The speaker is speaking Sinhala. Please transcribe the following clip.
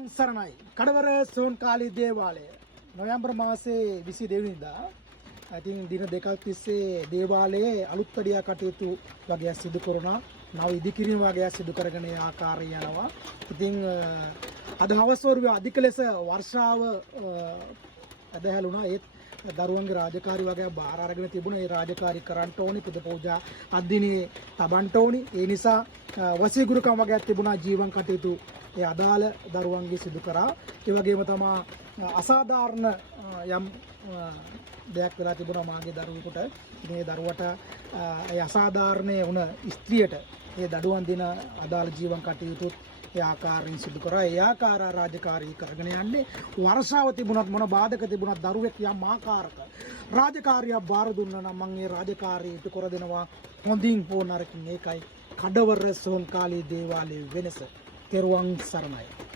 තෙරුවන් සරණයි. කඩවර සෝන්කාලී දේවාලය නොවැම්බර් මාසයේ 22 වෙනිදා ඉතින් දින දෙකක් තිස්සේ දේවාලයේ අලුත් අඩියා කටයුතු වගේ සිදු කරනවා. නව ඉදිකිරීම වගේ සිදු කරගෙන ඒ ආකාරය යනවා. ඉතින් අද හවස වරුවේ අධික ලෙස වර්ෂාව ඇදහැළුණා. ඒත් දරුවන්ගේ රාජකාරී වගේ බාර අරගෙන තිබුණා. ඒ රාජකාරී කරන්න ඕනි, පුද පූජා අද්දිනේ තබන්න ඕනි. ඒ නිසා වසීගුරුකම් වගේ තිබුණා. ජීවන් කටයුතු ඒ අදාළ දරුවන්ගේ සිදු කරා. ඒ වගේම තමයි අසාධාරණ යම් දෙයක් වෙලා තිබුණා මාගේ දරුවෙකුට. ඉතින් ඒ දරුවට ඒ අසාධාරණේ වුණ ස්ත්‍රියට ඒ දඩුවම් දෙන අදාළ ජීවන් කටයුතුත් ඒ ආකාරයෙන් සිදු කරා. ඒ ආකාර රාජකාරී කරගෙන යන්නේ වර්ෂාව තිබුණත් මොන බාධක තිබුණත් දරුවෙක් යම් ආකාරක රාජකාරියක් බාර දුන්නා නම් මම ඒ රාජකාරිය ඉටු කර දෙනවා හොඳින් හෝ නරකින්. ඒකයි කඩවර සෝන්කාලී දේවාලයේ වෙනස. තෙරුවන් සරණයි.